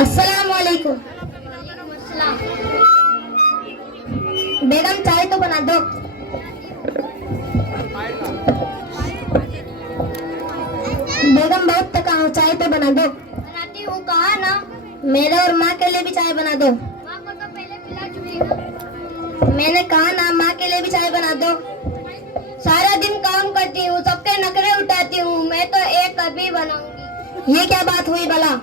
अस्सलाम वालेकुम। बेगम चाय तो बना दो। बेगम बहुत थका हूँ, चाय तो बना दो। बनाती हूँ, कहा ना। मेरे और माँ के लिए भी चाय बना दो। माँ को तो पहले पिला चुकी हूँ। मैंने कहा ना, माँ के लिए भी चाय बना दो। सारा दिन काम करती हूँ, सबके नखरे उठाती हूँ, मैं तो एक कभी बनाऊंगी। ये क्या बात हुई भला?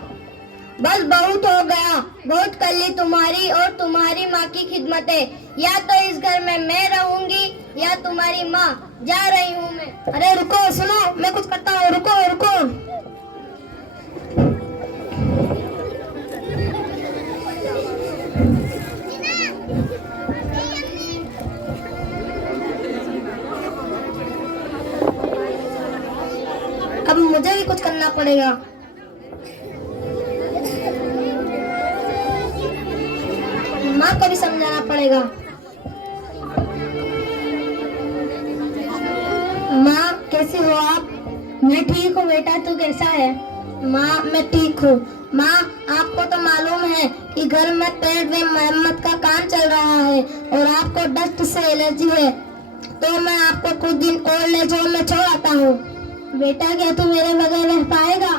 बस बहुत हो गया, बहुत कर ली तुम्हारी और तुम्हारी माँ की खिदमतें। या तो इस घर में मैं रहूंगी या तुम्हारी माँ। जा रही हूँ मैं। अरे रुको, सुनो, मैं कुछ करता हूँ, रुको रुको। अब मुझे भी कुछ करना पड़ेगा। माँ को भी समझाना पड़ेगा। माँ कैसी हो आप? मैं ठीक हूँ बेटा, तू कैसा है? माँ मैं ठीक हूँ। माँ आपको तो मालूम है कि घर में पेड़ में मरम्मत का काम चल रहा है और आपको डस्ट से एलर्जी है, तो मैं आपको कुछ दिन ओल्ड एज होम में छोड़ आता हूँ। बेटा क्या तू मेरे बगैर रह पाएगा?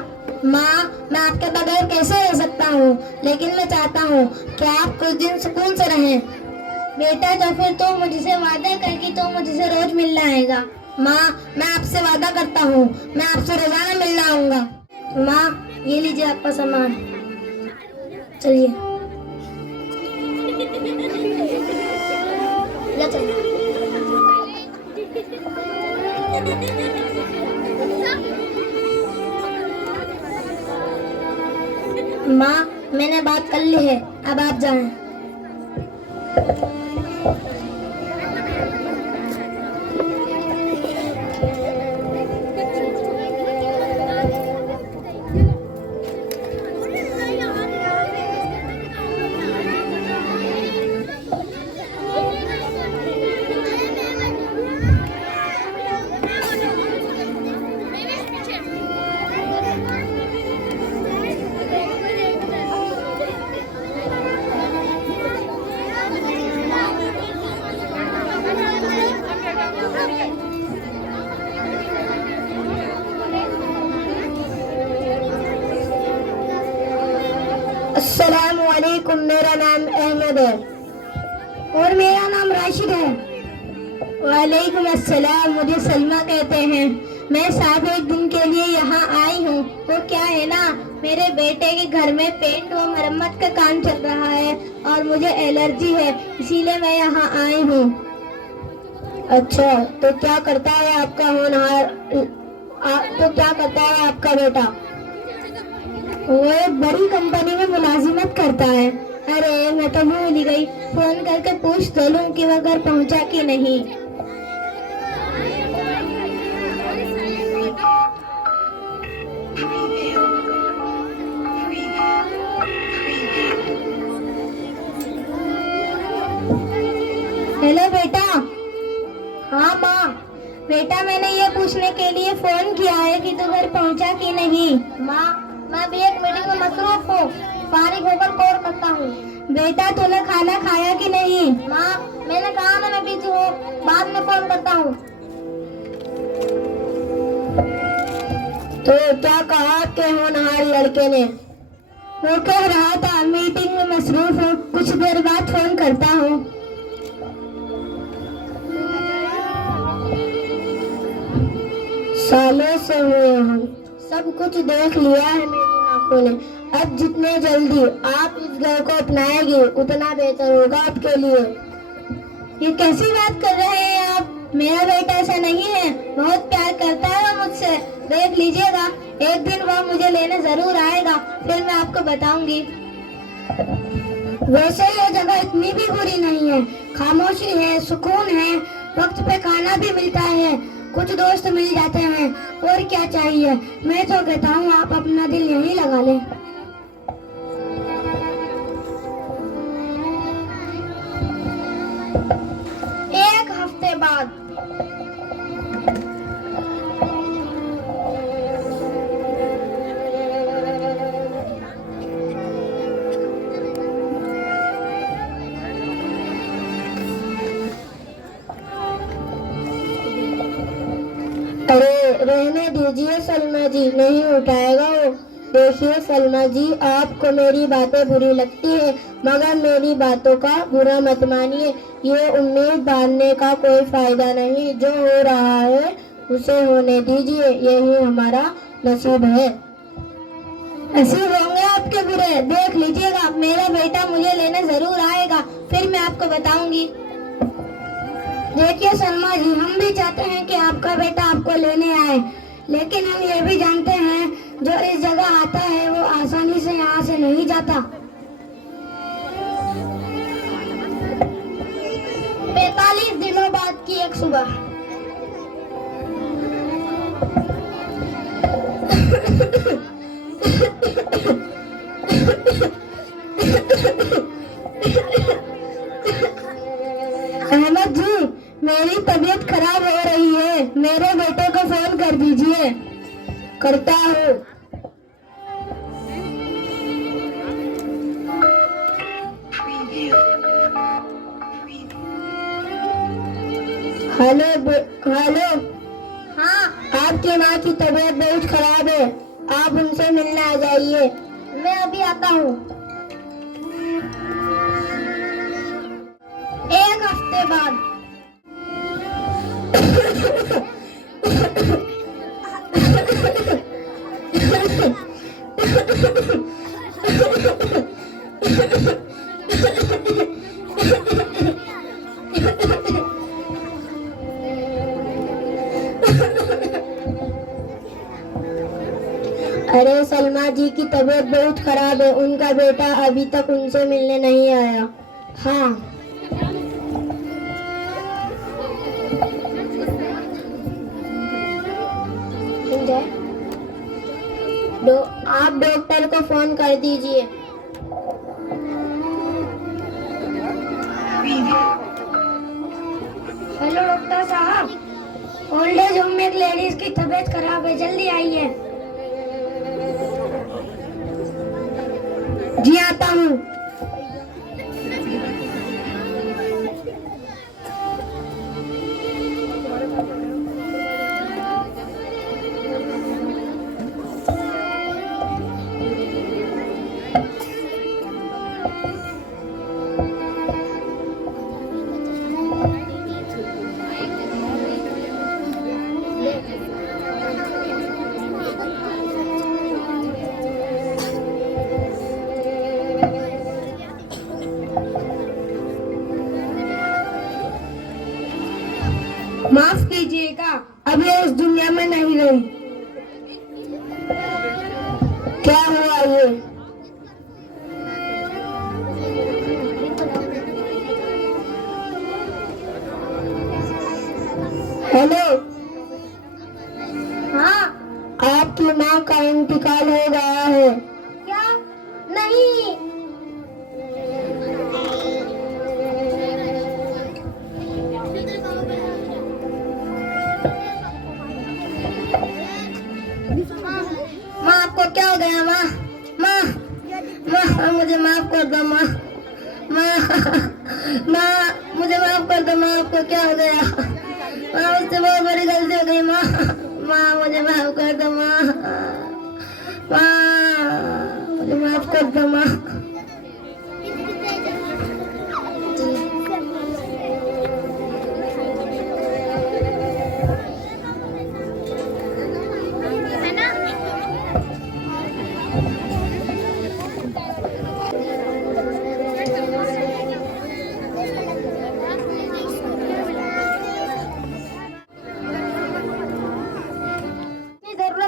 माँ मैं आपके बगैर कैसे रह सकता हूँ, लेकिन मैं चाहता हूँ कि आप कुछ दिन सुकून से रहें। बेटा तो फिर तो मुझसे वादा कर कि तो मुझसे रोज मिलना आएगा। माँ मैं आपसे वादा करता हूँ, मैं आपसे रोजाना मिलने आऊंगा। माँ ये लीजिए आपका सामान, चलिए। ले चलिए। माँ मैंने बात कर ली है, अब आप जाएं। अस्सलाम वालेकुम, मेरा नाम अहमद है। और मेरा नाम राशिद है। वालेकुम अस्सलाम, मुझे सलमा कहते हैं। मैं साहब एक दिन के लिए यहाँ आई हूँ। वो क्या है ना, मेरे बेटे के घर में पेंट और मरम्मत का काम चल रहा है और मुझे एलर्जी है, इसीलिए मैं यहाँ आई हूँ। अच्छा, तो क्या करता है आपका होनहार? तो क्या करता है आपका बेटा? वो एक बड़ी कंपनी में मुलाजिमत करता है। अरे मैं तो भूल ही गई, फोन करके पूछ तो लूं कि वह घर पहुंचा कि नहीं। हेलो बेटा। हाँ माँ। बेटा मैंने ये पूछने के लिए फोन किया है कि तू घर पहुंचा कि नहीं। माँ मैं भी एक मीटिंग में मसरूफ हूँ, फारिग होकर कॉल करता हूँ। बेटा तूने खाना खाया कि नहीं? माँ मैंने कहा ना मैं बिजी हूँ, बाद में फोन करता हूँ। तो क्या कहा आपके होनहार लड़के ने? वो कह रहा था मीटिंग में मसरूफ हूँ, कुछ देर बाद फोन करता हूँ। सालों से हुए हम, सब कुछ देख लिया है मेरी आंखों ने। अब जितने जल्दी आप इस घर को अपनाएंगे उतना बेहतर होगा आपके लिए। ये कैसी बात कर रहे हैं आप? मेरा बेटा ऐसा नहीं है, बहुत प्यार करता है वो मुझसे। देख लीजिएगा, एक दिन वह मुझे लेने जरूर आएगा, फिर मैं आपको बताऊंगी। वैसे ये जगह इतनी भी बुरी नहीं है, खामोशी है, सुकून है, वक्त पे खाना भी मिलता है, कुछ दोस्त मिल जाते हैं, और क्या चाहिए। मैं तो कहता हूँ आप अपना दिल यहीं लगा लें। एक हफ्ते बाद। रहने दीजिए सलमा जी, नहीं उठाएगा वो। देखिए सलमा जी, आपको मेरी बातें बुरी लगती है, मगर मेरी बातों का बुरा मत मानिए। ये उम्मीद बांधने का कोई फायदा नहीं, जो हो रहा है उसे होने दीजिए, यही हमारा नसीब है। नसीब होंगे आपके बुरे, देख लीजिएगा, मेरा बेटा मुझे लेने जरूर आएगा, फिर मैं आपको बताऊंगी। देखिए सलमा जी, हम भी चाहते हैं कि आपका बेटा आपको लेने आए, लेकिन हम ये भी जानते हैं जो इस जगह आता है वो आसानी से यहाँ से नहीं जाता। 45 दिनों बाद की एक सुबह। अहमद जी, मेरी तबीयत खराब हो रही है, मेरे बेटे को फोन कर दीजिए। करता हूँ। हेलो। हाँ, आपकी माँ की तबीयत बहुत खराब है, आप उनसे मिलने आ जाइए। मैं अभी आता हूँ। 1 हफ्ते बाद। अरे सलमा जी की तबीयत बहुत खराब है, उनका बेटा अभी तक उनसे मिलने नहीं आया। हाँ। आप डॉक्टर को फोन कर दीजिए। हेलो डॉक्टर साहब, ओल्ड एज होम में एक लेडीज की तबीयत खराब है, जल्दी आइए। जी आता हूँ। माफ कीजिएगा, अब ये इस दुनिया में नहीं रही। क्या हुआ ये? हेलो। हाँ, आपकी माँ का इंतकाल हो गया है। क्या? नहीं। माँ आपको क्या हो गया? माँ माँ माँ मुझे माफ कर दो। माँ माँ माँ मुझे माफ कर दो। माँ आपको क्या हो गया? माँ मुझसे बहुत बड़ी गलती हो गई। माँ माँ मुझे माफ कर दो। माँ माँ मुझे माफ कर दो। माँ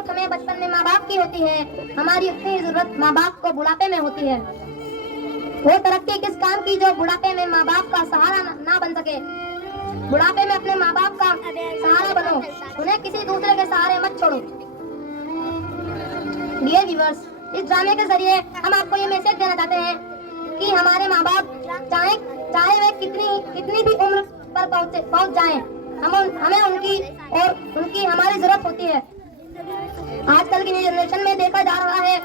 हमें बचपन में माँ बाप की होती है, हमारी उतनी जरूरत माँ बाप को बुढ़ापे में होती है। वो तरक्की किस काम की जो बुढ़ापे में माँ बाप का सहारा ना बन सके। बुढ़ापे में अपने माँ बाप का सहारा बनो, उन्हें किसी दूसरे के सहारे मत छोड़ो। डियर व्यूअर्स, इस ड्रामे के जरिए हम आपको ये मैसेज देना चाहते हैं कि हमारे माँ बाप चाहे वे कितनी भी उम्र पर पहुंच जाएं, हमें उनकी हमारी जरूरत होती है। आजकल की जनरेशन में देखा जा रहा है,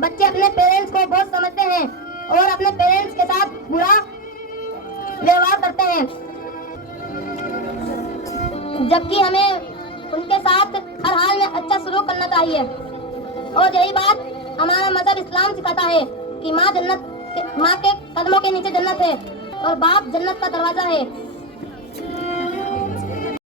बच्चे अपने पेरेंट्स को बहुत समझते हैं और अपने पेरेंट्स के साथ बुरा व्यवहार करते हैं, जबकि हमें उनके साथ हर हाल में चाहिए। और यही बात हमारा मजहब इस्लाम सिखाता है कि माँ के कदमों के नीचे जन्नत है और बाप जन्नत का दरवाजा है।